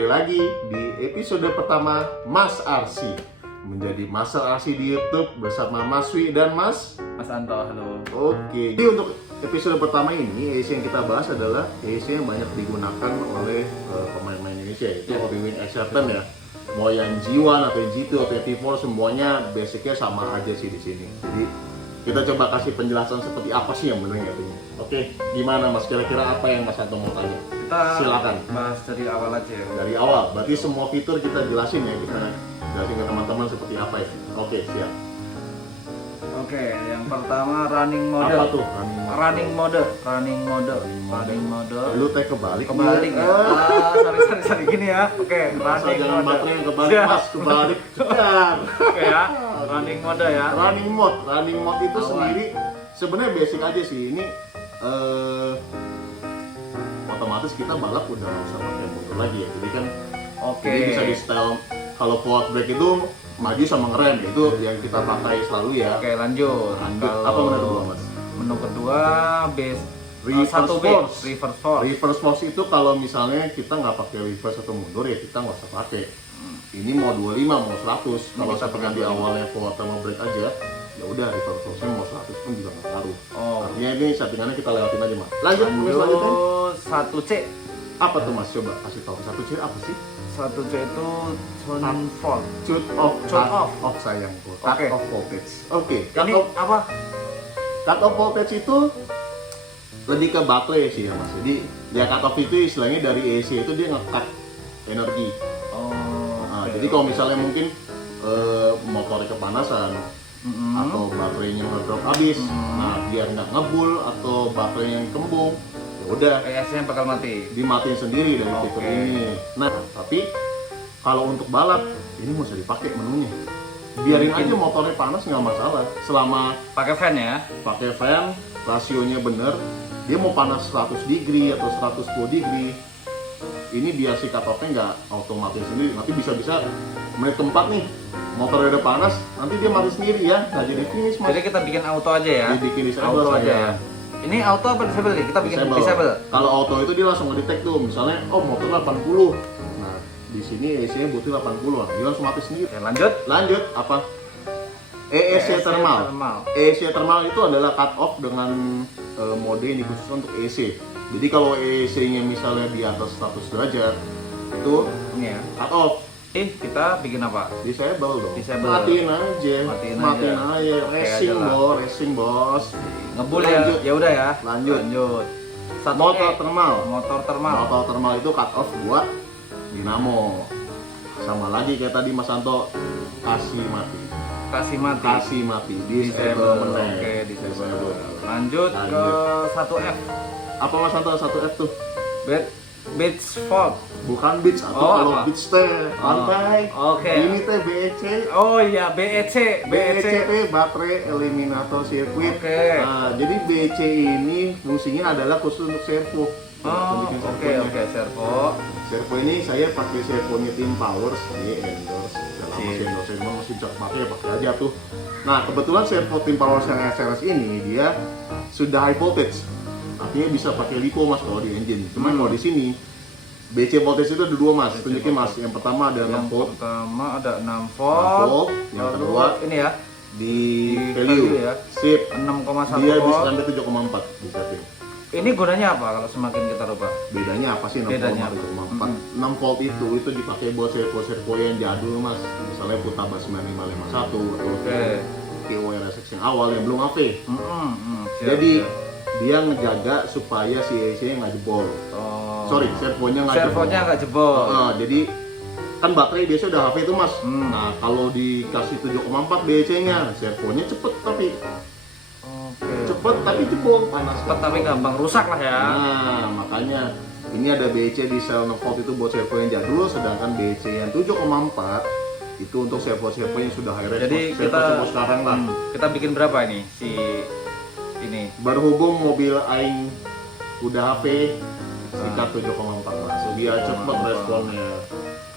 kembali lagi di episode pertama Mas Arsi. Menjadi Mas Arsi di YouTube bersama Mas Wi dan Mas Anto, halo. Oke, jadi untuk episode pertama ini EC yang kita bahas adalah EC yang banyak digunakan oleh pemain-pemain Indonesia, yaitu Obi-Wan Exerton ya. Mau yang G1 atau G2 atau T4 semuanya basicnya sama aja sih di sini. Jadi kita coba kasih penjelasan seperti apa sih yang benar ini. Oke, gimana Mas? Kira-kira apa yang Mas Anto mau tanya? Kita Silakan. bahas dari awal aja ya. Dari awal, berarti semua fitur kita jelasin ya, kita jelasin ke teman-teman seperti apa ya. Oke, siap. Oke, yang pertama running mode. Apa tuh? Running mode. Lu teh kebalik. Kebalik ya. Sorry gini ya. Oke, Masa running jangan mode. baterai yang kebalik, Siap. Mas, kebalik. Cetar. Oke ya. Running mode ya. Running mode itu Awal. sendiri sebenarnya basic aja sih. Ini otomatis kita balap udah nggak usah pakai mundur lagi ya. Jadi kan Oke. jadi bisa di setel. Kalau forward brake itu maju sama ngerem, itu yang kita pakai selalu ya. Oke, lanjut. Lanjut. Kalau Apa menu kedua, Mas? Menu kedua base Reverse satu B, force. reverse force. Reverse force itu kalau misalnya kita nggak pakai reverse atau mundur ya kita nggak usah pakai. Ini mau 25 mau 100. Kalau kita settingan di pakai awalnya forward sama brake aja, ya udah reverse force-nya mau 100 pun juga nggak ngaruh. Oh. Artinya ini settingannya kita lewatin aja, Mas. Lanjut, Mas, lanjutin. Lanjut 1C. Apa tuh, Mas? Coba kasih tahu. Satu C apa sih? 1C itu tune fault. Cut off. Cut off. Sayangku. Oke. Cut off voltage. Oke. Cut Ini off. apa? Cut off voltage itu lebih ke baterai sih ya, Mas. Jadi ya cut off itu istilahnya dari AC itu dia nge-cut energi. Oh. Nah, oke. jadi kalau misalnya mungkin motornya kepanasan atau baterainya ngedrop habis, nah biar nggak ngebul atau baterainya yang kembung, ya udah ES-nya bakal mati. dimatiin sendiri dari fitur Oke. ini. Nah, tapi kalau untuk balap ini nggak usah dipakai menunya. Biarin aja motornya panas nggak masalah. Selama Pakai fan ya. pakai fan, rasionya bener, dia mau panas 100 degree atau 110 degree, ini biar si cut off-nya nggak otomatis sendiri. Nanti bisa-bisa menit keempat nih motornya udah panas, nanti dia mati sendiri ya, nggak jadi finish, Mas. Jadi kita bikin auto aja ya. Dibikin disable Auto aja. ya. Ini auto apa disable nih? Kita bikin disable. Kalau auto itu dia langsung nge-detect tuh, misalnya oh motor 80. Nah, di sini AC-nya butuh 80, dia langsung mati sendiri. Oke, lanjut. Lanjut apa? ESC thermal. ESC thermal itu adalah cut off dengan mode yang dikhususkan untuk EC. Jadi kalau EC-nya misalnya di atas 100 derajat, itu Ini ya. cut off. Kita bikin apa? Disable dong. Disable. Matiin aja. Matiin aja. Oke Racing aja lah. bos, racing bos. Ngebul ya. Lanjut. Ya udah ya. Lanjut. Satu Motor E. thermal. Motor thermal. Motor thermal itu cut off buat dinamo. Sama lagi kayak tadi Mas Anto, kasih mati. Kasih mati. Disable Oke, meneh. disable. Lanjut ke Lanjut. 1F. Apa Mas Anto 1F tuh? Beach fault. Bukan beach atau Oh, kalau apa? beach teh lantai. Oke. Ini teh BEC. Oh iya, BEC. BEC teh baterai eliminator circuit. Oke. Nah, jadi BEC ini fungsinya adalah khusus untuk servo. Oh, Bikin oke, servonya. servo. Servo ini saya pakai servonya Tim Powers, dia endorse. Dalam Sip. masih endorse, emang masih bisa pakai ya pakai aja tuh. Nah, kebetulan servo Tim Powers yang SRS ini dia sudah high voltage. Artinya bisa pakai LiPo, Mas, kalau di engine. Cuman kalau di sini BC voltage itu ada dua, Mas. Tunjukin, Mas. Yang pertama ada 6 Yang volt pertama ada 6 6 volt. volt. Yang Lalu kedua ini ya, di Di value value ya. sip. 6,1 Dia bisa volt. sampai 7,4 di setting. Ini gunanya apa kalau semakin kita rubah? Bedanya apa sih 6 Bedanya volt apa? sama 7,4? 6 volt itu dipakai buat servo-servo yang jadul, Mas. Misalnya Futaba 9551 atau Oke. KORSX yang awal yang belum AV. Siap, Jadi siap. dia ngejaga supaya si AC-nya nggak jebol. Oh. Sorry, servonya nggak Servonya nggak jebol. jadi kan baterai biasa udah HV itu, Mas. Hmm. Nah, kalau dikasih 7,4 BC-nya, servonya cepet tapi jebol panas. Cepet tapi gampang rusak lah ya. Nah, makanya ini ada BC di sel 6 volt itu buat servo yang jadul, sedangkan BC yang 7,4 itu untuk servo-servo yang sudah high range. Jadi servo sekarang lah. kita bikin berapa ini si ini? Berhubung mobil aing udah HP sikat 7,4, Mas. Biar cepet 7,4. responnya.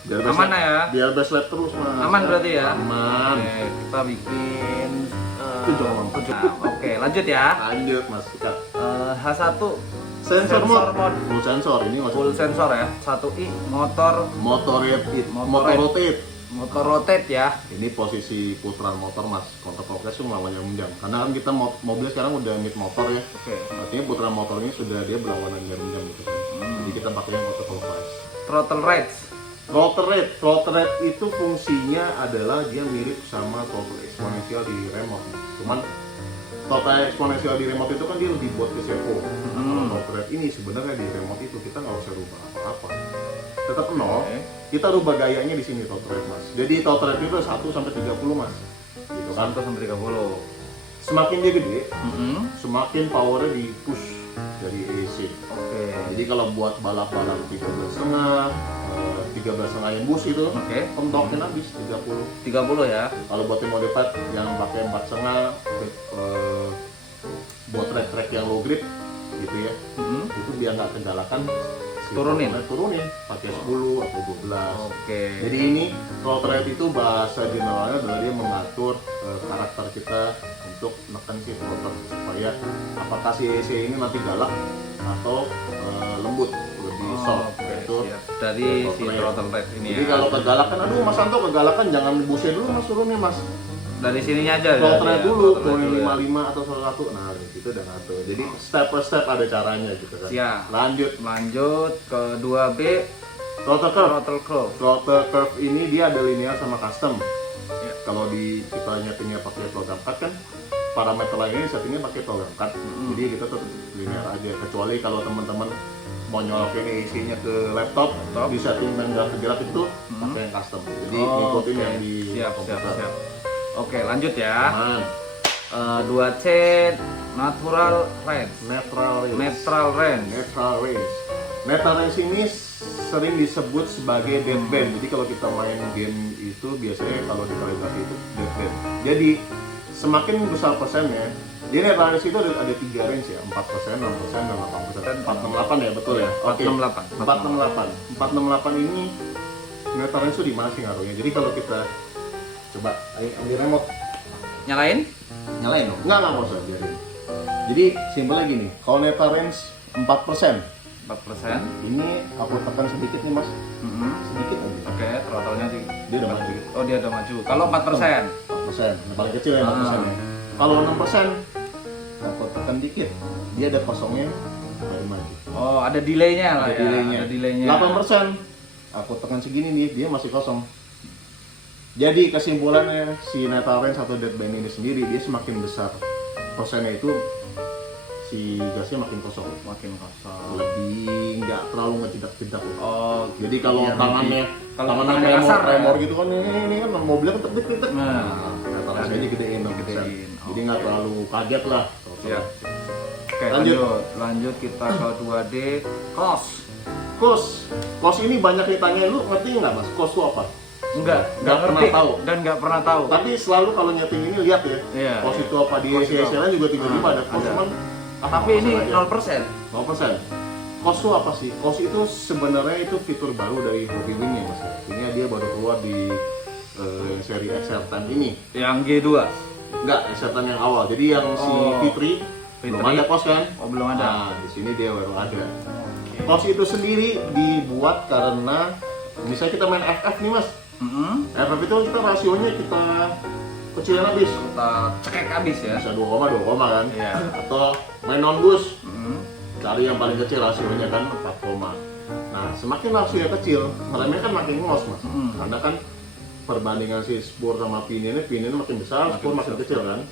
Biar Aman ya? Biar best lap terus, Mas. Aman berarti ya? Aman. Oke, kita bikin 7,4. Nah, oke, lanjut ya. Lanjut, Mas. Sikat. H1 Set sensor Sensor mode. mode. Full sensor ini Full sensor ya. 1i motor motor rotate. motor rotate ya. Ini posisi putaran motor mas, counterclockwise itu melawan jam jam. Karena kan kita mobil sekarang udah mid motor ya. Oke. Artinya putaran motornya sudah dia berlawanan jam jam gitu. Jadi kita pakai yang counterclockwise. Throttle rates. Throttle rate itu fungsinya adalah dia mirip sama throttle eksponensial di remote. Cuman throttle eksponensial di remote itu kan dia lebih buat ke servo. Kalau throttle rate ini sebenarnya di remote itu kita nggak usah rubah apa-apa. Tetap nol. Kita rubah gayanya di sini throttle rate mas. Jadi throttle rate itu 1 sampai 30 mas. Gitu kan. 1 sampai 30. Semakin dia gede, semakin powernya di push dari AC. Oke. Jadi kalau buat balap-balap 13,5, 13,5 yang bus itu, Oke. pentokin habis 30. 30 ya. Kalau buat yang modified yang pakai 4,5, buat track yang low grip gitu ya, itu biar nggak kegalakan turunin pakai 10 atau 12. Oke. Jadi ini throttle rate itu bahasa generalnya adalah dia mengatur karakter kita untuk menekan si throttle supaya apakah si AC ini nanti galak atau lembut lebih soft. Oke, Itu siap. Dari si throttle rate ini jadi ya. kalau kegalakan, aduh Mas Santo kegalakan, jangan busnya dulu Mas, turunin Mas. Dari sininya aja. Throttle rate dulu, throttle rate turunin dulu ya. 55 atau 101. Nah, gitu udah ngatur. Jadi step per step ada caranya gitu kan. Siap. Lanjut ke 2B throttle curve. throttle curve. Throttle curve ini dia ada linear sama custom. Ya. Kalau kita nyetingnya pakai program cut kan parameter lainnya settingnya pakai program cut. Jadi kita tetap linear aja. Kecuali kalau teman-teman mau nyolokin AC-nya ke laptop, di setting dan grafik itu pakai yang custom. Jadi ngikutin yang di komputer. Oke, lanjut ya. Aman. 2C natural range. Neutral range. Neutral range. Neutral range. Neutral range ini sering disebut sebagai deadband. Jadi kalau kita main game itu biasanya kalau di kaligrafi itu deadband. Jadi semakin besar persennya, dia neutral range itu ada 3 range ya, 4%, 6%, dan 8%. 468 ya, betul ya? Oke. 468. 468 ini neutral range itu di mana sih ngaruhnya? Jadi kalau kita coba ambil remote, Nyalain? nyalain dong? Nggak usah, biarin. Jadi simpelnya gini, kalau neutral range 4%, 4%. ini aku tekan sedikit nih mas, sedikit aja. Oke, throttle-nya sih. Dia udah maju. Oh, dia udah maju. Kalau 4%. 4%, yang paling kecil ya 4% ya. Kalau 6%, aku tekan dikit, dia ada kosongnya, baru maju. Oh, ada delay-nya lah Ada ya. delaynya. Ada delay-nya. 8%, aku tekan segini nih, dia masih kosong. Jadi kesimpulannya si neutral range atau deadband ini sendiri dia semakin besar persennya itu si gasnya makin kosong, Makin kosong. lebih nggak terlalu ngejedak-jedak. Oh, Jadi kalau Iya, tangannya kalau tangannya tangannya kasar, remor ya. gitu kan ini kan mobilnya ketek-ketek. Nah, neutral range aja gedein. Gedein. Jadi nggak terlalu kaget lah. Siap. Oke, Lanjut. lanjut kita ke 2D Kos ini banyak ditanya, lu ngerti nggak mas? Kos itu apa? Nggak pernah ngerti tahu. dan nggak pernah tahu. Tapi selalu kalau nyeting ini lihat ya, Iya. kos itu apa di Kos itu SSL juga tiba-tiba ada kos, ada. cuman Tapi ini 0%. 0%. Kos itu apa sih? Kos itu sebenarnya itu fitur baru dari Hobbywing ya mas. Ini dia baru keluar di seri XR10 ini. Yang G2. Enggak, XR10 yang awal. Jadi yang si Fitri belum ada kos kan? Oh, belum ada. Nah, di sini dia baru ada. Kos itu sendiri dibuat karena misalnya kita main FF nih mas. FF itu kita rasionya kita kecilin habis. Kita cekek habis ya. Bisa 2 kan? Iya. Atau main non bus, cari yang paling kecil rasionya kan 4. Nah, semakin rasionya kecil, remnya kan makin ngos mas. Karena kan perbandingan si spur sama pinnya makin besar, spur makin kecil kan.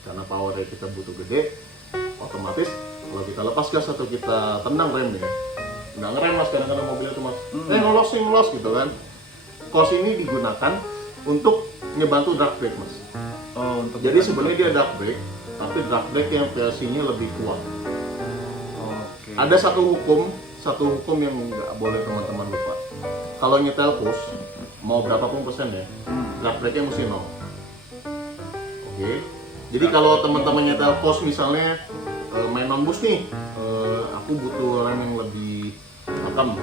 Karena powernya kita butuh gede, otomatis kalau kita lepas gas atau kita tendang remnya, nggak ngerem mas, kadang-kadang mobilnya tuh mas, ngelos gitu kan. Kos ini digunakan untuk ngebantu drag brake mas. Oh, untuk Jadi sebenarnya dia drag brake, tapi drag brake yang versinya lebih kuat. Oke. Ada satu hukum yang nggak boleh teman-teman lupa. Kalau nyetel push, mau berapapun persen ya, drag brake-nya mesti 0. Oke. Jadi kalau teman-teman nyetel push misalnya main non bus nih, aku butuh rem yang lebih makem.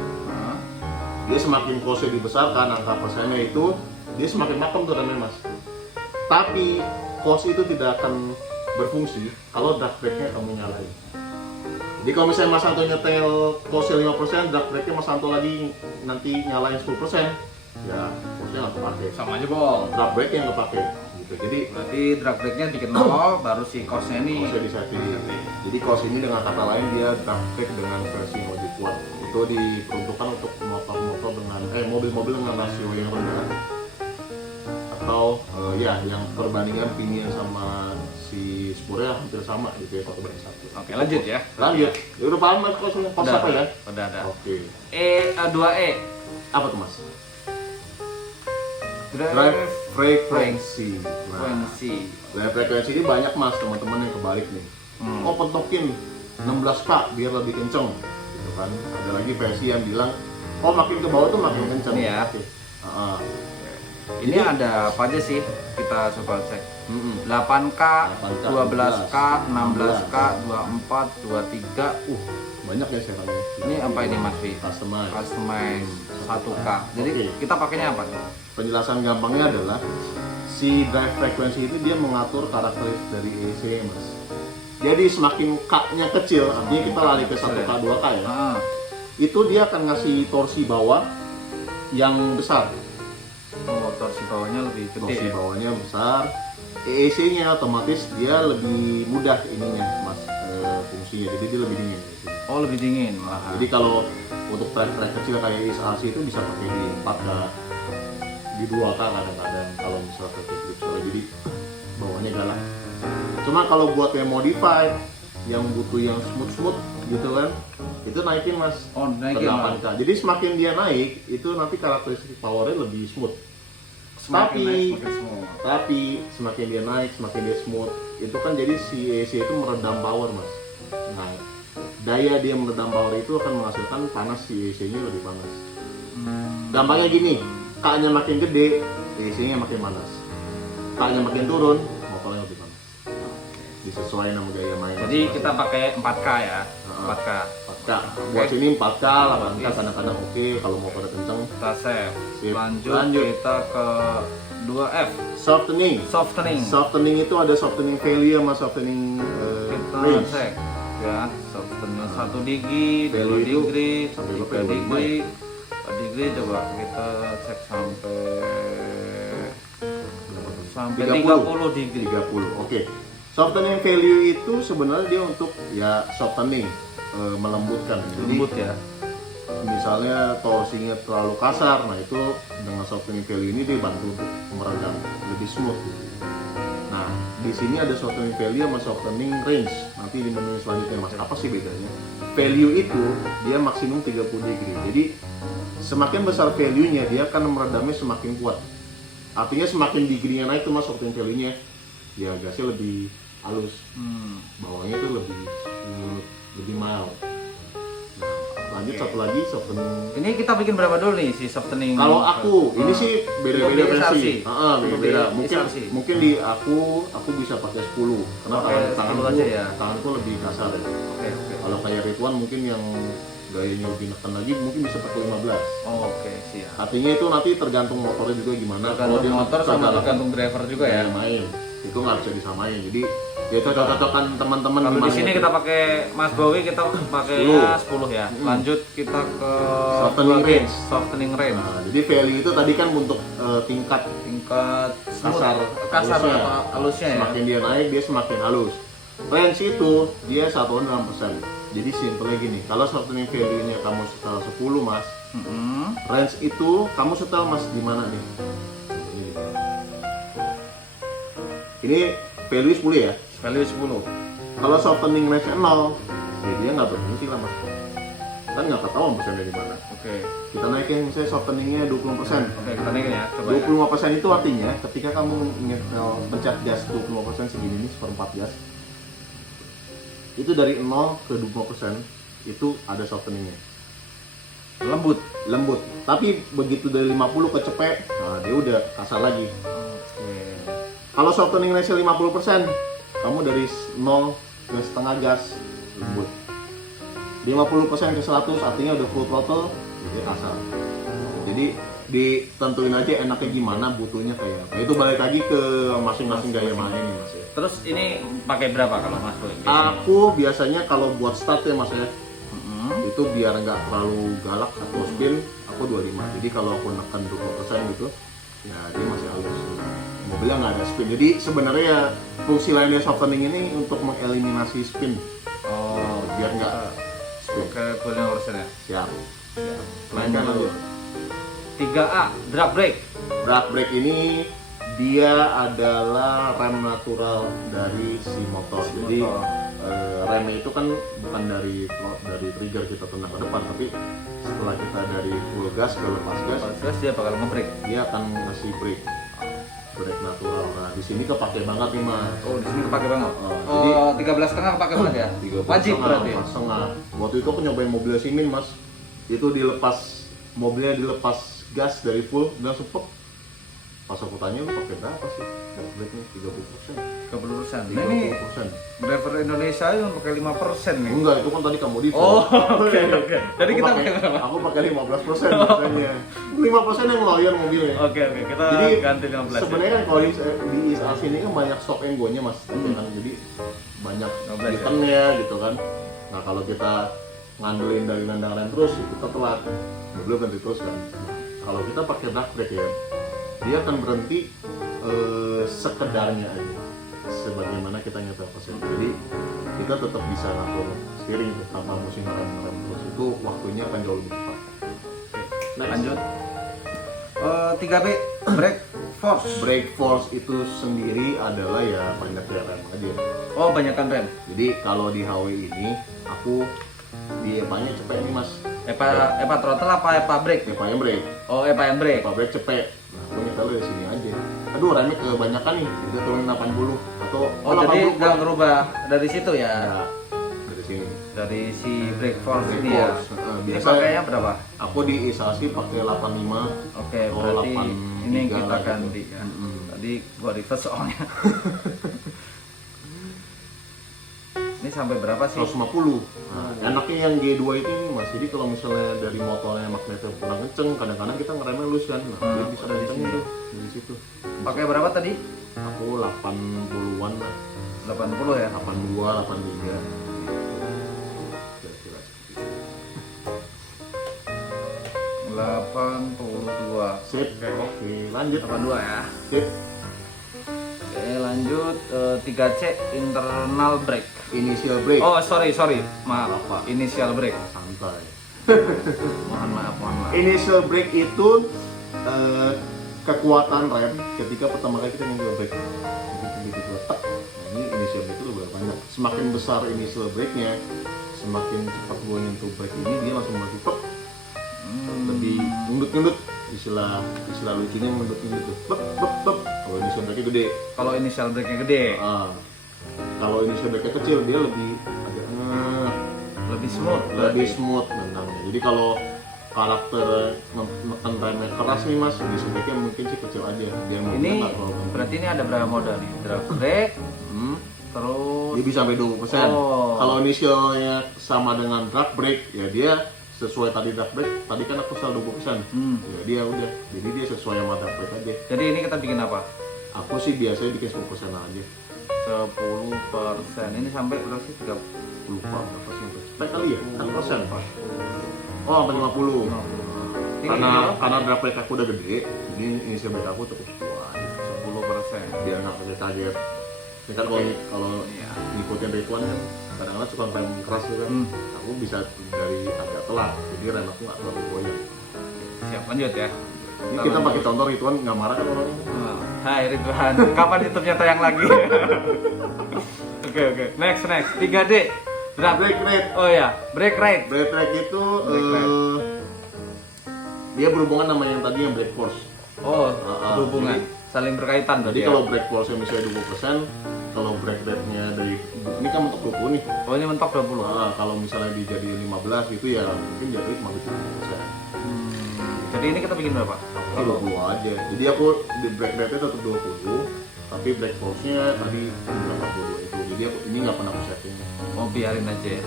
Dia semakin kosnya dibesarkan, angka persennya itu dia semakin makem tuh remnya mas. Tapi kos itu tidak akan berfungsi kalau drag brake-nya kamu nyalain. Jadi kalau misalnya Mas Santo nyetel Porsche 5%, drag brake-nya Mas Santo lagi nanti nyalain 10%, ya Porsche nggak kepake. Sama aja bohong. Drag brake yang kepake. Gitu. Jadi Berarti drag brake-nya bikin nol, baru si kosnya ini. Porsche disetting. Jadi cos ini dengan kata lain dia drag brake dengan versi yang lebih kuat. Itu diperuntukkan untuk motor-motor dengan mobil-mobil dengan rasio yang rendah atau ya yang perbandingan pinion sama si spurnya hampir sama gitu ya 1:1. Oke, lanjut ya. Lanjut. Ya udah paham Mas cos apa ya? Udah ada. Oke. 2E. Apa tuh Mas? Drive Frequency. frequency. Drive frequency ini banyak Mas teman-teman yang kebalik nih. Oh pentokin 16K biar lebih kenceng gitu kan. Ada lagi versi yang bilang oh makin ke bawah tuh makin kenceng. Ini ya. Oke. Ini ada apa aja sih? Kita coba cek. 8K, 12K, 16K, 24, 23. Banyak ya sekarang. Ini apa ini Mas Fi? Customize 1K. Jadi Oke. kita pakainya apa tuh? Penjelasan gampangnya adalah si drive frequency itu dia mengatur karakteristik dari EEC Mas. Jadi semakin K-nya kecil, artinya kita lari ke 1K, 2K ya. Itu dia akan ngasih torsi bawah yang besar. Torsi bawahnya lebih gede. Torsi Ya? bawahnya besar. EEC-nya otomatis dia lebih mudah ininya Mas fungsinya. Jadi dia lebih dingin. Oh, lebih dingin malahan. Jadi kalau untuk track kecil kayak ISRC itu bisa pakai di 4K, di 2K kadang-kadang kalau misalnya pakai grip soalnya jadi bawahnya galak. Cuma kalau buat yang modified, yang butuh yang smooth gitu kan, itu naikin Mas Oh, ke naikin 8K. Jadi semakin dia naik, itu nanti karakteristik powernya lebih smooth. Semakin Tapi- naik, semakin smooth. Tapi semakin dia naik, semakin dia smooth, itu kan jadi si EEC itu meredam power Mas. Nah, daya dia meredam power itu akan menghasilkan panas si EEC-nya lebih panas. Gampangnya gini, K-nya makin gede, EEC-nya makin panas. K-nya makin turun, motornya lebih panas. Disesuaikan sama gaya main. Jadi kita pakai 4K ya. 4K. 4K. Buat sini 4K, 8K kadang-kadang oke kalau mau pada kenceng. Kita save. Sip. Lanjut, Lanjut. kita ke 2F. Softening. Softening. Softening itu ada softening value sama softening Kita range. cek ya. Softening 1 degree, 2 Value itu degree, sampai 3 berapa ya? degree. 4 degree coba kita cek sampai 30 degree. 30. Oke. Softening value itu sebenarnya dia untuk ya softening, melembutkan. Jadi Lembut ya. misalnya torsinya terlalu kasar, nah itu dengan softening value ini dia bantu untuk meredam lebih smooth. Nah, di sini ada softening value sama softening range. Nanti di menu selanjutnya Mas, apa sih bedanya? Value itu dia maksimum 30 degree. Jadi semakin besar value-nya dia akan meredamnya semakin kuat. Artinya semakin degree-nya naik tuh Mas softening value-nya, ya gasnya lebih halus, bawahnya itu lebih mild. Nah, lanjut satu lagi softening. Ini kita bikin berapa dulu nih si softening? Kalau aku ini sih beda-beda Untuk versi. di Beda-beda. SRC. Mungkin SRC. mungkin di aku bisa pakai 10 karena Oke, 10 aja ya. tanganku lebih kasar ya. Oke, oke. Kalau kayak Ridwan mungkin yang gayanya lebih neken lagi mungkin bisa pakai 15. Oh, oke, siap. Artinya itu nanti tergantung motornya juga gimana. Tergantung motor sama tergantung tergantung driver juga ya. main. Itu nggak bisa disamain. Jadi ya cocok-cocokan teman-teman Kalau di gimana sini itu. kita pakai Mas Bowie kita pakai 10 ya. Lanjut kita ke Softening range. Softening range. Nah, jadi value itu tadi kan untuk tingkat Tingkat smooth, kasar kasar atau halusnya ya. Semakin dia naik dia semakin halus. Range itu dia 1,6%. Jadi simpelnya gini, kalau softening value-nya kamu setel 10 Mas, range itu kamu setel Mas di mana nih? Ini value 10 ya. Value 10. Kalau softening range 0, ya dia nggak berfungsi lah Mas. Kan nggak ketahuan persen dari mana. Oke. Kita naikin misalnya softeningnya 20%. Oke, kita naikin ya. Coba ya. 25% itu artinya ketika kamu nyetel pencet gas 25% segini nih, seperempat gas, itu dari 0 ke 20% itu ada softeningnya, lembut. Tapi begitu dari 50 ke cepet, nah dia udah kasar lagi. Oke. Kalau softening ratio 50%, kamu dari 0 ke setengah gas, lembut. 50% ke 100 artinya udah full throttle, dia kasar. Jadi ditentuin aja enaknya gimana, butuhnya kayak apa. Itu balik lagi ke masing-masing gaya main nih mas ya. Terus ini pakai berapa kalau Mas Boy? Aku biasanya kalau buat start ya mas ya, Mm-mm. itu biar nggak terlalu galak atau spin, aku 25. Jadi kalau aku neken 20% gitu, ya dia masih halus. Mobilnya nggak ada spin. Jadi sebenarnya ya fungsi lainnya softening ini untuk mengeliminasi spin, Oh, biar nggak spin. Oke, cooling urusan ya. Siap. Mainkan aja. 3A, drag brake. Drag brake ini dia adalah rem natural dari si motor. Jadi remnya itu kan bukan dari trigger kita tendang ke depan, tapi setelah kita dari full gas ke lepas gas, Terus dia bakal nge-brake. dia akan ngasih brake natural. Nah di sini kepake banget nih mas. Oh, di sini kepake banget. Jadi Oh, 13,5 kepake banget ya? 13 Wajib setengah, berarti. 4 setengah. Waktu itu aku nyobain mobil Simin mas, itu mobilnya dilepas gas dari full dan sepep. Pas aku tanya lu pakai berapa sih? Brake-nya 30%. 30%. Nah, ini 30%. driver Indonesia itu pakai 5% nih. Enggak, itu kan tadi kamu di Oh, oke. Jadi kita pakai berapa? aku pakai 15% biasanya. 5% yang loyal mobilnya. Oke, kita Jadi ganti 15. sebenarnya kan kalau di ISA sini kan banyak stop and go-nya mas, kan? Jadi banyak 15 ya? returnnya gitu kan. Nah kalau kita ngandelin dari nendang rem terus, kita telat, mobil berhenti terus kan. Nah, kalau kita pakai drag brake ya, dia akan berhenti sekedarnya aja, sebagaimana kita nyetel pasien. Jadi kita tetap bisa ngatur steering tanpa mesti ngerem terus, itu waktunya akan jauh lebih cepat. Lanjut. 3B, brake force. Brake force itu sendiri adalah ya banyak rem aja. Oh, banyakkan rem. Jadi kalau di HW ini aku di EPA-nya cepet nih mas. EPA throttle apa EPA brake? EPA-nya brake, Oh, EPA yang brake. EPA brake cepet. Nah aku nyetel di sini aja. Aduh remnya kebanyakan nih, kita turunin 80 atau Oh, jadi nggak ngerubah dari situ ya? ya, dari sini. Dari si brake force Brake ini ya? force. Biasa Ini pakainya berapa? aku di Isasi pakai 85. Oke, Oh, berarti 83 ini kita lah gitu. ganti kan. Tadi gua reverse soalnya. Ini sampai berapa sih? 150. Nah, enaknya yang G2 itu nih mas. Jadi kalau misalnya dari motornya magnetnya kurang kenceng, kadang-kadang kita ngeremnya lus kan. Nah, dia bisa ada di kenceng sini. tuh di situ. Pakai berapa tadi? Aku 80-an lah. 80 ya? 82, 83. Kira-kira seperti itu. 82. Sip. Oke, lanjut. 82 ya. Sip. Oke, lanjut 3C internal brake. Initial brake. Oh, sorry. Maaf, Apa? initial brake. Santai. Mohon maaf. Initial brake itu kekuatan rem ketika pertama kali kita nyentuh brake. Begitu letak. Nah, ini initial brake itu lebih banyak. Semakin besar initial brake-nya, semakin cepat gua nyentuh brake ini dia langsung maju pep. Lebih nundut-nundut. Istilah lucunya nundut-nundut tuh. Pep. Kalau initial brake gede. Kalau initial brake-nya gede, Kalau initial brake kecil dia lebih agak lebih smooth. lebih smooth nendangnya. Jadi kalau karakter menekan remnya keras nih mas, initial brake-nya mungkin sih kecil aja. Biar Ini mobilnya nggak terlalu kencang. berarti ini ada berapa mode nih? Drag brake, Hmm. terus Dia bisa sampai 20%. Oh. Kalau initialnya sama dengan drag brake, ya dia sesuai tadi drag brake. Tadi kan aku selalu 20%. Ya dia udah. Jadi dia sesuai sama drag brake aja. Jadi ini kita bikin apa? Aku sih biasanya bikin 10% aja. 10%. Ini sampai berapa sih? 30. Lupa berapa sih? Cepet kali ya? Kan persen pak. Oh, sampai 50. Karena drag brake aku udah gede, jadi initial brake aku cukup kuat. 10%. Biar nggak kaget. Ini kan kalau Iya. ngikutin Ridwan kan kadang-kadang suka rem keras juga. Aku bisa dari agak telat, jadi rem aku nggak terlalu goyang. Siap, lanjut ya. Ini kita pakai contoh Ridwan nggak marah kan orangnya? Hai Ridwan, kapan YouTube-nya tayang lagi? Oke. Next. 3D. Drag Brake rate. Oh ya, brake rate. Brake rate itu Brake rate. dia berhubungan sama yang tadi yang brake force. Oh, Ah, hubungan. Saling berkaitan Jadi berarti ya? kalau brake force misalnya 20%, kalau brake rate-nya dari ini kan mentok 20 nih. Oh, ini mentok 20. Kalau misalnya dijadiin 15 gitu ya mungkin jatuhnya cuma 20%. Jadi ini kita bikin berapa? Aku 20 aja. Jadi aku di brake rate-nya tetap 20, tapi brake force-nya tadi 82 itu. Jadi aku ini nggak pernah aku setting. Oh, biarin aja ya.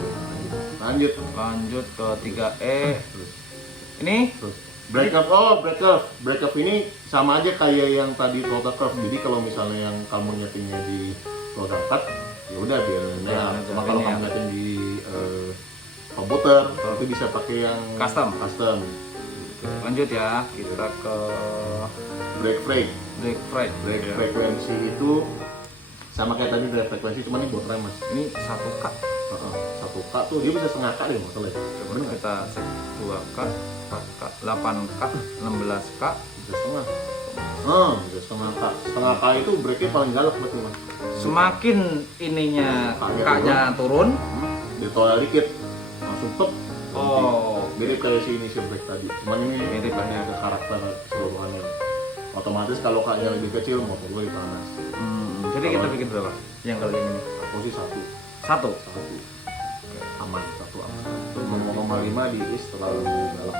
Lanjut. Lanjut ke 3E. Terus. Ini Terus. Brake curve ini sama aja kayak yang tadi throttle curve. Jadi kalau misalnya yang kamu nyetingnya di roda 4, ya udah biar linear. Cuma kalau kamu nyeting di komputer, itu bisa pakai yang Custom. Lanjut ya, kita ke Brake frekuensi itu sama kayak tadi brake frekuensi, cuma ini buat rem mas. ini 1K. 1K tuh dia bisa setengah K deh masalah. Coba kita cek 2K, 4K, 8K, 16K. Bisa setengah. Bisa setengah K. Setengah K itu brake-nya paling galak berarti mas. Semakin ininya K-nya turun, Ditolak dikit langsung top. oh Mirip kayak si ini si brake tadi. Cuman ini Mirip, hanya ke karakter keseluruhannya. Otomatis kalau K-nya lebih kecil motor gue panas. jadi kita bikin berapa? Yang kali ini Aku sih satu. satu. Aman, satu aman. Nomor 5 di is terlalu galak.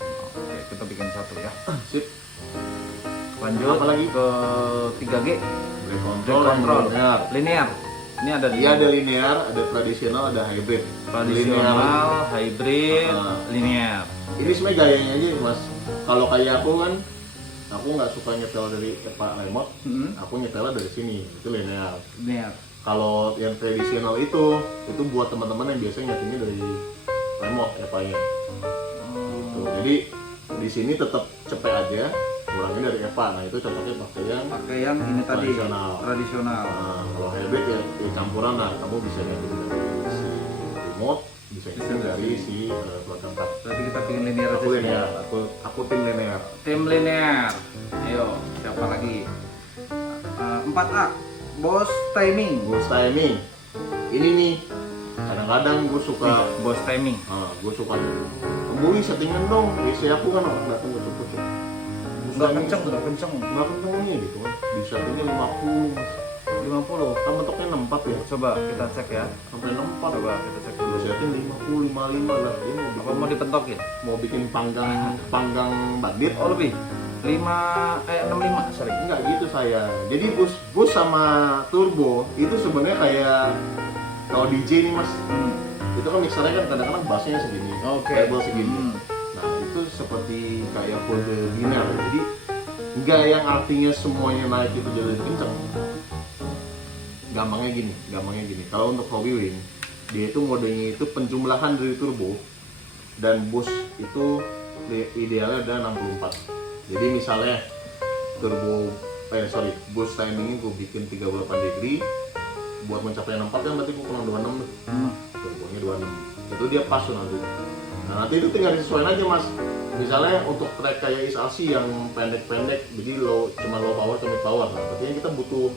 Oke, kita bikin satu ya. Sip. Lanjut Apa lagi? ke 3G. Brake control, linear. Linear. Ini ada Dia ada linear, ada tradisional, ada hybrid. tradisional, hybrid, Nah. linear. Ini sebenarnya gayanya aja mas. Kalau kayak aku kan, aku nggak suka nyetel dari Pak remote. Aku nyetelnya dari sini, itu linear. Linear. Kalau yang tradisional itu buat teman-teman yang biasanya nyetingnya dari remote Eva-nya. Gitu. Jadi di sini tetap cepet aja, kurangnya dari Eva. Nah itu cocoknya pakai yang ini tadi tradisional. Nah, kalau hybrid ya campuran lah. Kamu bisa nyeting dari si remote, bisa nyeting dari si pelanggan. Berarti kita bikin linear aja Aku sih. linear, aku tim linear. Tim linear. Ayo, siapa lagi? 4A. Bos timing. Boost timing. Ini nih, kadang-kadang gue suka, Bos timing. gue suka kembali settingan dong. Biasanya aku kan datang ke cukup. Enggak kenceng. Nggak kenceng nih gitu kan. Di settingnya 50 mas. 50. Kan bentuknya 64 ya. Coba kita cek ya. Sampai 64. Coba kita cek Gue dulu. setting 50, 55 lah. Dia Apa mau dipentokin? mau bikin panggang bandit. Oh lebih. 65, sorry. Enggak gitu saya. Jadi bus sama turbo itu sebenarnya kayak kalau DJ nih mas. Itu kan mixernya kan kadang-kadang bassnya segini, treble segini. Nah itu seperti kayak kode biner. Jadi nggak yang artinya semuanya naik itu jadi kenceng. Gampangnya gini. Kalau untuk Hobby Wing, dia itu modenya itu penjumlahan dari turbo dan bus itu idealnya ada 64. Jadi misalnya bus timingnya gue bikin 38 degree buat mencapai 64 kan berarti gue kurang 26 tuh. Turbonya 26. Itu dia pas tuh nanti. Nah nanti itu tinggal disesuaikan aja mas. Misalnya untuk track kayak SRC yang pendek-pendek, jadi cuma low power ke mid power. Nah, berarti kita butuh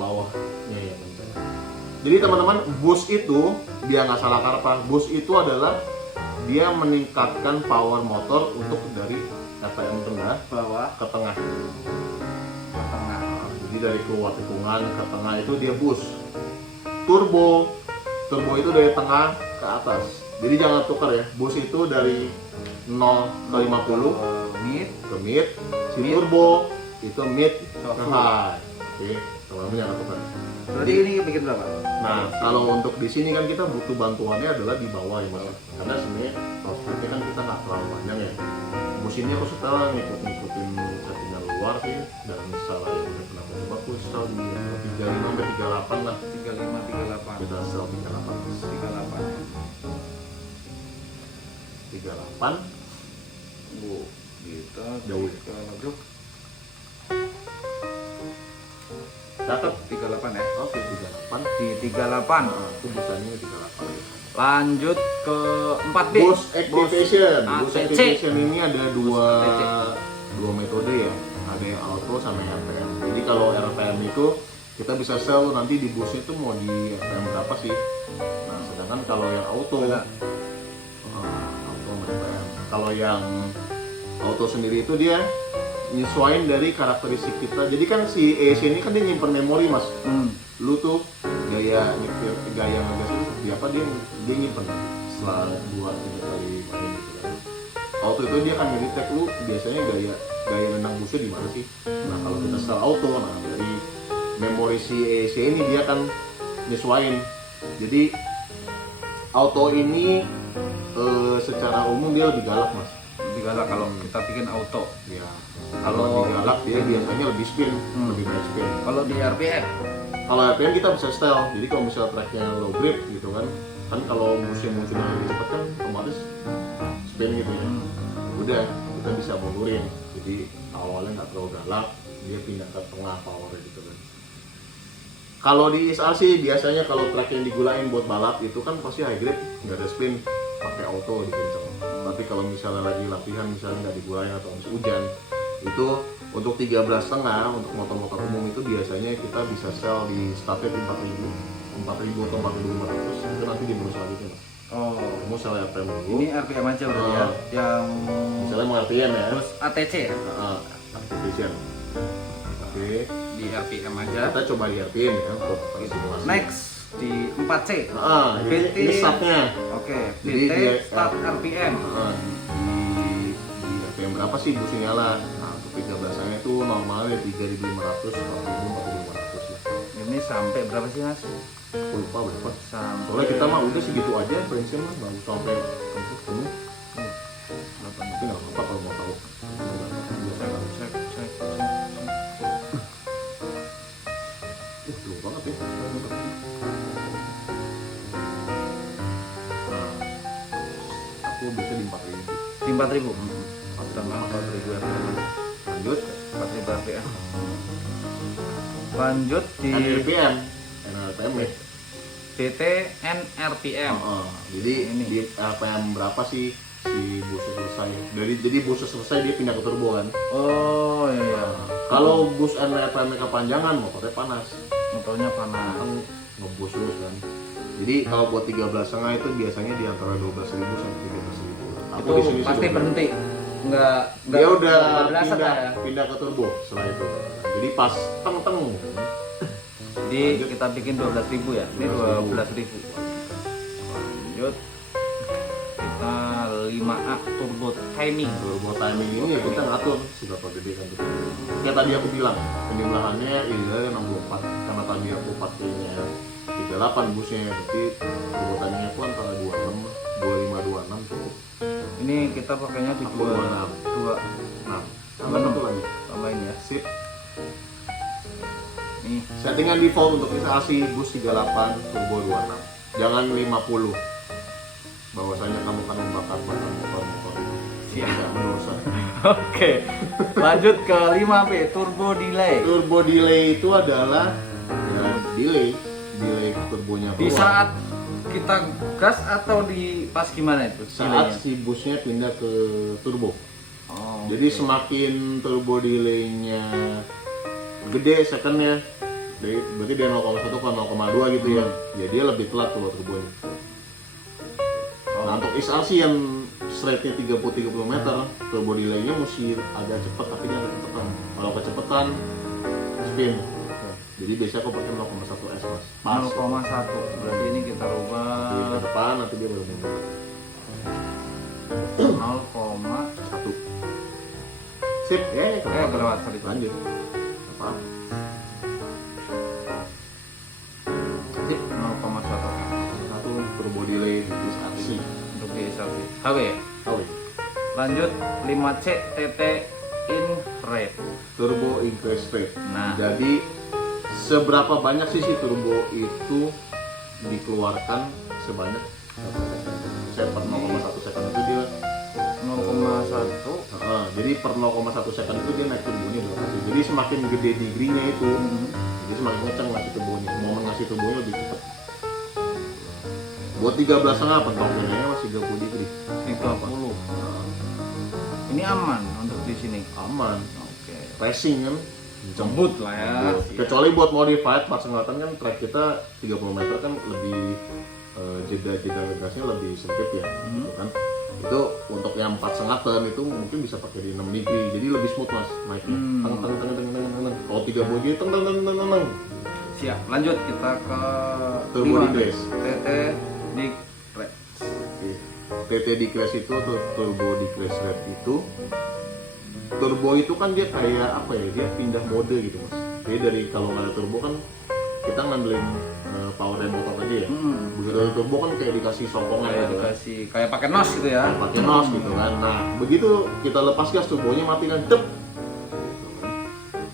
bawahnya yang kencang. Jadi teman-teman, bus itu dia nggak salah kaprah. Bus itu adalah dia meningkatkan power motor untuk dari RPM tengah Bawah ke tengah. ke tengah. Jadi dari keluar tikungan ke tengah itu dia boost. Turbo itu dari tengah ke atas. Jadi jangan tukar ya. Boost itu dari 0 ke 50 Mid. ke mid. Si turbo itu mid ke high. Oke, teman-teman jangan tukar. Berarti ini bikin berapa? Nah, kalau untuk di sini kan kita butuh bantuannya adalah di bawah ya mas. Karena sebenarnya outputnya kan kita nggak terlalu panjang ya. Bus ini aku setelah ngikutin settingan luar sih, dan misalnya yang udah pernah coba aku install di 35 sampai 38 lah. 35, 38. Kita install 38. 38. Kita Jauh. Grup Catat 38 ya. oke 38. Di 38. Nah, itu busannya 38. Lanjut ke 4B. Bus activation. Bus ACC. activation ini ada dua ACC. metode ya. Ada yang auto sama yang RPM. Jadi kalau RPM itu kita bisa sel nanti di busnya itu mau di RPM berapa sih. Nah, sedangkan kalau yang auto auto sama RPM. Kalau yang auto sendiri itu dia nyesuaiin dari karakteristik kita. Jadi kan si EC ini kan dia nyimpen memori mas. Lu tuh gaya ngegas itu seperti apa dia nyimpen setelah 2-3 kali main gitu kan. Auto itu dia akan ngedetect lu biasanya gaya nendang busnya di mana sih. Nah kalau kita setel auto, nah dari memori si EC ini dia akan nyesuaiin. Jadi auto ini secara umum dia lebih galak mas. Lebih digalak kalau kita bikin auto. Ya. Kalau Kalau digalak dia biasanya lebih spin, lebih banyak spin. Kalau di RPM Kalau RPM kita bisa style, jadi kalau misalnya tracknya low grip gitu kan kalau musim munculnya lebih cepat kan otomatis spin gitu ya. Udah kita bisa mundurin, jadi awalnya nggak terlalu galak, dia pindah ke tengah power gitu kan. Kalau di SRC biasanya kalau track yang digulain buat balap itu kan pasti high grip, nggak ada spin, pakai auto dikenceng. Tapi kalau misalnya lagi latihan misalnya nggak digulain atau musim hujan, itu untuk 13,5 untuk motor-motor umum itu biasanya kita bisa sell di startnya di 4.000 atau 4.500 itu nanti di bonus selanjutnya mas. oh Kamu sell RPM dulu, ini RPM aja berarti ya. Yang misalnya mau RPM ya, terus ATC ya. activation. Oke, Di RPM aja. kita coba di RPM ya untuk simulasi. Next di 4C. Ini startnya. Oke, Jadi BT dia- start RPM. Di RPM berapa sih busnya nyala? Nah untuk 13-nya itu normalnya 3.500, 4.500 lah. Ini sampai berapa sih mas? Aku lupa berapa. Sampai Soalnya kita mah udah segitu aja prinsipnya mah, nggak usah sampai penuh. Tapi nggak apa-apa kalau mau tahu. Biasanya kan cek. belum banget ya. Nah, aku biasa di 4.000. di 4.000. Setengah 4.000 RPM. Lanjut 4.000 RPM. Lanjut di NRPM. NRPM ya. BT NRPM. Jadi Ini. di RPM berapa sih si busnya selesai? Jadi busnya selesai dia pindah ke turbo kan. Oh iya. Kalau bus NRPM kepanjangan motornya panas. Motornya panas. Kan ngebus terus kan. Jadi kalau buat 13,5 itu biasanya di antara 12.000 sampai 13.000. Aku Itu di sini sih pasti 12.000. berhenti. Enggak Dia udah belasan pindah, ya. pindah ke turbo setelah itu. Jadi pas teng. Jadi kita bikin 12.000 ya. Ini 12.000. Lanjut. Kita 5A turbo timing. Turbo timing ini ya kita ngatur seberapa gede kan itu. Kayak tadi aku bilang penimbangannya idealnya 64 karena tadi aku pakainya 38 busnya, berarti turbo timingnya aku antara 26, 25, 26 cukup. Ini kita pakainya di Aku 2. Nah, tambah satu lagi. Tambahin ya. Sip. Nih. Settingan default untuk instalasi bus 38 turbo 26. Jangan 50. Bahwasanya kamu akan membakar motor itu. Siap. Tidak mendosa. Oke. Lanjut ke 5B turbo delay. Turbo delay itu adalah ya, delay turbonya Di keluar. saat kita gas atau di pas gimana itu? Saat delaynya? si busnya pindah ke turbo. Oh, Jadi oke. semakin turbo delaynya gede secondnya, berarti dia 0,1 ke 0,2 gitu ya. Ya dia lebih telat keluar turbonya. Nah untuk SRC yang straightnya 30 meter, turbo delaynya mesti agak cepat tapi jangan kecepatan. Kalau kecepatan spin. Jadi biasanya aku pakai 0,1 S mas. Pas. 0,1. Berarti ini kita Di ke rubah depan nanti dia baru mundur. 0,1. 1. Sip. Berapa tadi? Lanjut. Apa? Sip, 0,1. 1 turbo delay di SRC. Untuk di SLC. HW ya? Oke. Lanjut 5C TT in red. Turbo increase rate. Nah. Jadi seberapa banyak sih si turbo itu dikeluarkan sebanyak saya per 0,1 second itu dia 0,1. jadi per 0,1 second itu dia naik turbonya berapa sih? Jadi semakin gede degree-nya itu jadi semakin kencang ngasih turbonya, momen ngasih turbonya lebih cepat. Buat 13,5 pentoknya masih 30 degree 30. Ini aman untuk di sini. aman, Oke. racing kan Jembut lah ya. kecuali buat modified pas ngeliatan kan track kita 30 meter kan lebih jeda gasnya lebih sempit ya gitu kan. Itu untuk yang 4,5 ton itu mungkin bisa pakai di 6 degree jadi lebih smooth mas naiknya. Teng. Kalau 30 degree teng. Siap. Lanjut kita ke Turbo 5. decrease. TT di red. Oke. TT decrease itu atau turbo decrease rate itu, turbo itu kan dia kayak apa ya, dia pindah mode gitu mas. Jadi dari kalau nggak ada turbo kan kita ngandelin power motor tadi ya. Begitu turbo kan kayak dikasih sokongan Kayak gitu kan. dikasih kayak pakai nos gitu ya. Kayak pakai nos gitu kan. Nah, begitu kita lepas gas turbonya mati kan, tep.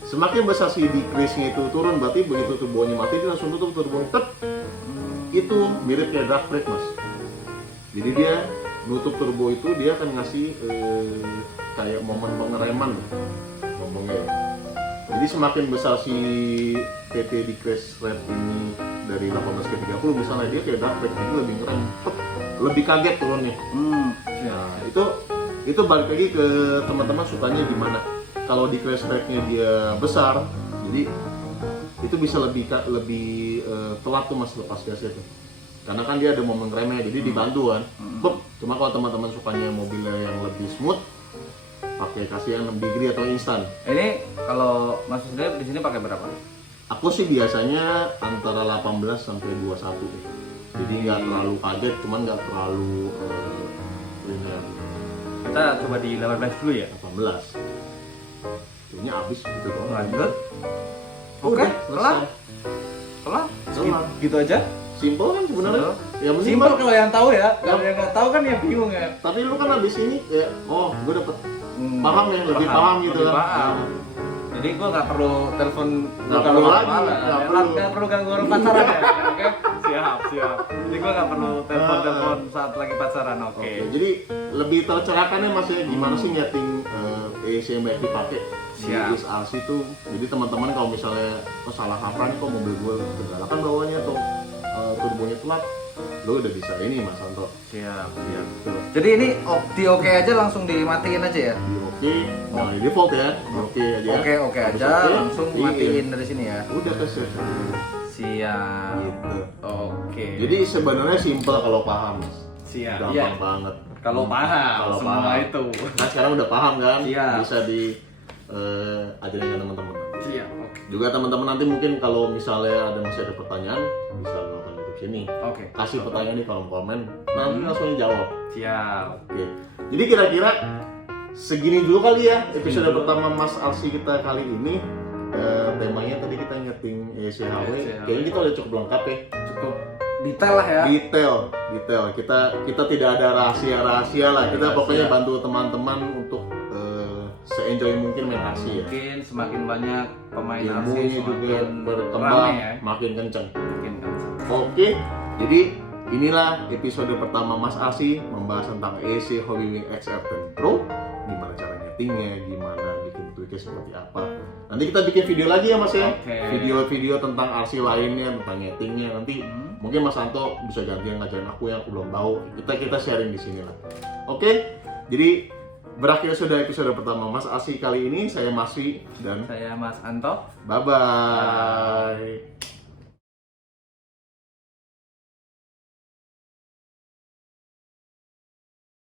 Semakin besar si decrease-nya itu turun, berarti begitu turbonya mati dia langsung tutup turbonya, tep. Itu mirip kayak drag brake mas. Jadi dia nutup turbo itu dia akan ngasih kayak momen pengereman ngomongnya. Jadi semakin besar si PT decrease rate ini dari 18 ke 30 misalnya, dia kayak drag brake, jadi lebih ngerem, tep, lebih kaget turunnya. Nah itu balik lagi ke teman-teman sukanya gimana. Kalau decrease rate-nya dia besar, jadi itu bisa lebih telat tuh mas lepas gasnya tuh. Karena kan dia ada momen remnya, jadi dibantu kan. Cuma kalau teman-teman sukanya mobilnya yang lebih smooth, pakai kasih yang 6 degree atau instan. Ini kalau Mas sendiri di sini pakai berapa? Aku sih biasanya antara 18 sampai 21 gitu. Jadi nggak terlalu kaget, cuman nggak terlalu linear. Kita coba di 18 dulu ya. 18. Kayaknya habis gitu kok. Lanjut. Oke, Udah, kelar. selesai. Kelar. Gitu aja. Simpel kan sebenarnya. Ya Simpel kalau yang tahu ya. Kalau yang nggak tahu kan ya bingung ya. Tapi lu kan habis ini ya, oh gue dapet paham ya, lebih paham gitu lebih kan. paham. Jadi gua nggak perlu telepon, Nggak perlu lagi, nggak perlu ganggu orang pacaran ya. Oke, siap. Jadi gua nggak perlu telepon saat lagi pacaran. Oke. Jadi lebih tercerahkan ya mas ya, gimana sih nyeting EC yang baik dipakai di Siap. SRC tuh. Jadi teman-teman kalau misalnya salah kaprah nih kok mobil gue kegalakan bawahnya atau turbonya telat, lo udah bisa ini mas Anto. Siap. Tuh. Jadi ini di oke aja langsung dimatiin aja ya. Di oke, nah di default ya, di oke aja. Oke Habis aja oke, langsung iya. matiin dari sini ya. Udah keset. Siap. Gitu. Oke. Jadi sebenarnya simpel kalau paham mas. siap. Gampang Iya. banget. Kalau paham Kalau semua paham. itu. Nah sekarang udah paham kan? Iya. Bisa di ajarin ke teman-teman. Siap. Oke. Juga teman-teman nanti mungkin kalau misalnya masih ada pertanyaan bisa nonton YouTube sini. Oke. Kasih pertanyaan di kolom komen, nanti langsung dijawab. Siap. Oke. Jadi kira-kira segini dulu kali ya episode pertama Mas Arsi kita kali ini. Temanya tadi kita nyeting ECHW. Kayaknya kita udah cukup lengkap ya. Cukup detail lah ya. Detail. Kita tidak ada rahasia lah. Kita pokoknya bantu teman-teman untuk se-enjoy mungkin main RC ya. Mungkin semakin banyak pemain RC Ilmunya juga semakin berkembang, rame ya. makin kenceng. Mungkin kan. Oke, jadi inilah episode pertama Mas Arsi membahas tentang EC Hobbywing XR10 Pro. Gimana cara nyetingnya, gimana bikin tweaknya seperti apa. Nanti kita bikin video lagi ya Mas ya. Oke. Video-video tentang RC lainnya, tentang nyetingnya. Nanti mungkin Mas Anto bisa ganti yang ngajarin aku yang aku belum tahu. Kita sharing di sini lah. Oke, jadi berakhir sudah episode pertama Mas Arsi kali ini. Saya Mas Wi dan Saya Mas Anto. bye-bye.